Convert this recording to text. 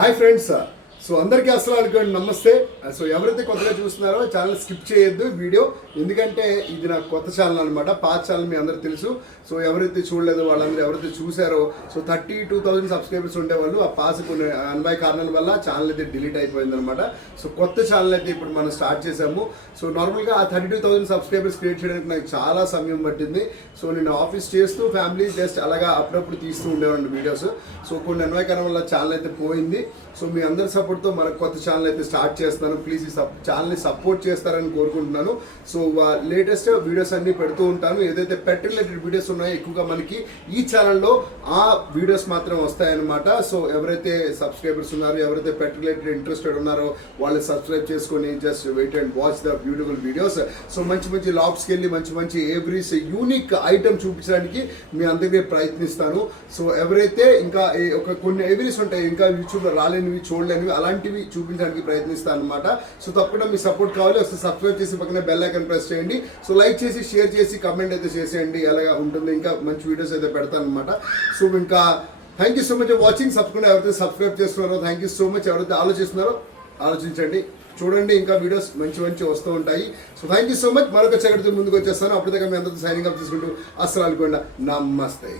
Hi friends. So అందరికీ అస్సలు నమస్తే. సో ఎవరైతే కొత్తగా చూస్తున్నారో ఛానల్ స్కిప్ చేయొద్దు వీడియో, ఎందుకంటే ఇది నాకు కొత్త ఛానల్ అనమాట. పాత ఛానల్ మీ అందరికి తెలుసు. సో ఎవరైతే చూడలేదో వాళ్ళందరూ, ఎవరైతే చూసారో, సో 32,000 సబ్స్క్రైబర్స్ ఉండేవాళ్ళు. ఆ పాస్ కొన్ని అన్బై కారణాల వల్ల ఛానల్ అయితే డిలీట్ అయిపోయింది అనమాట. సో కొత్త ఛానల్ అయితే ఇప్పుడు మనం స్టార్ట్ చేసాము. సో నార్మల్గా ఆ 32,000 సబ్స్క్రైబర్స్ క్రియేట్ చేయడానికి నాకు చాలా సమయం పట్టింది. సో నేను ఆఫీస్ చేస్తూ ఫ్యామిలీ జస్ట్ అలాగా అప్పుడప్పుడు తీస్తూ ఉండేవాడిని వీడియోస్. సో కొన్ని అన్వయ కారణం వల్ల ఛానల్ అయితే పోయింది. సో మీ అందరి సపోర్ట్తో మరొక కొత్త ఛానల్ అయితే స్టార్ట్ చేస్తాను. ప్లీజ్ ఈ ఛానల్ని సపోర్ట్ చేస్తారని కోరుకుంటున్నాను. సో లేటెస్ట్ వీడియోస్ అన్ని పెడుతూ ఉంటాను. ఏదైతే పెట్ రిలేటెడ్ వీడియోస్ ఉన్నాయో ఎక్కువగా మనకి ఈ ఛానల్లో ఆ వీడియోస్ మాత్రం వస్తాయన్నమాట. సో ఎవరైతే సబ్స్క్రైబర్స్ ఉన్నారో, ఎవరైతే పెట్ రిలేటెడ్ ఇంట్రెస్టెడ్ ఉన్నారో వాళ్ళు సబ్స్క్రైబ్ చేసుకొని just wait and watch the beautiful videos. So మంచి మంచి లాబ్స్కి వెళ్ళి మంచి మంచి ఎవ్రీస్ యూనిక్ ఐటమ్ చూపించడానికి మీ అందరికీ ప్రయత్నిస్తాను. సో ఎవరైతే ఇంకా కొన్ని ఎవ్రీస్ ఉంటాయి ఇంకా యూట్యూబ్లో రాలేనివి, చూడలేనివి, అలాంటివి చూపించడానికి ప్రయత్నిస్తాను అనమాట. సో తప్పకుండా మీ సపోర్ట్ కావాలి. ఒకసారి సబ్స్క్రైబ్ చేసి పక్కన బెల్ ఐకాన్ ప్రెస్ చేయండి. సో లైక్ చేసి, షేర్ చేసి, కమెంట్ అయితే చేసేయండి. ఎలాగా ఉంటుంది, ఇంకా మంచి వీడియోస్ అయితే పెడతాను అనమాట. సో ఇంకా thank you so much for watching. తప్పకుండా ఎవరైతే సబ్స్క్రైబ్ చేస్తున్నారో థ్యాంక్ యూ సో మచ్. ఎవరైతే ఆలోచిస్తున్నారో ఆలోచించండి, చూడండి, ఇంకా వీడియోస్ మంచి మంచి వస్తూ ఉంటాయి. So thank you so much. మరొక చక్కటితో ముందుకు వచ్చేస్తాను. అప్పటిదాకా మీ అందరితో సైనింగ్ అప్ తీసుకుంటూ అస్సలు అనుకోండి. నమస్తే.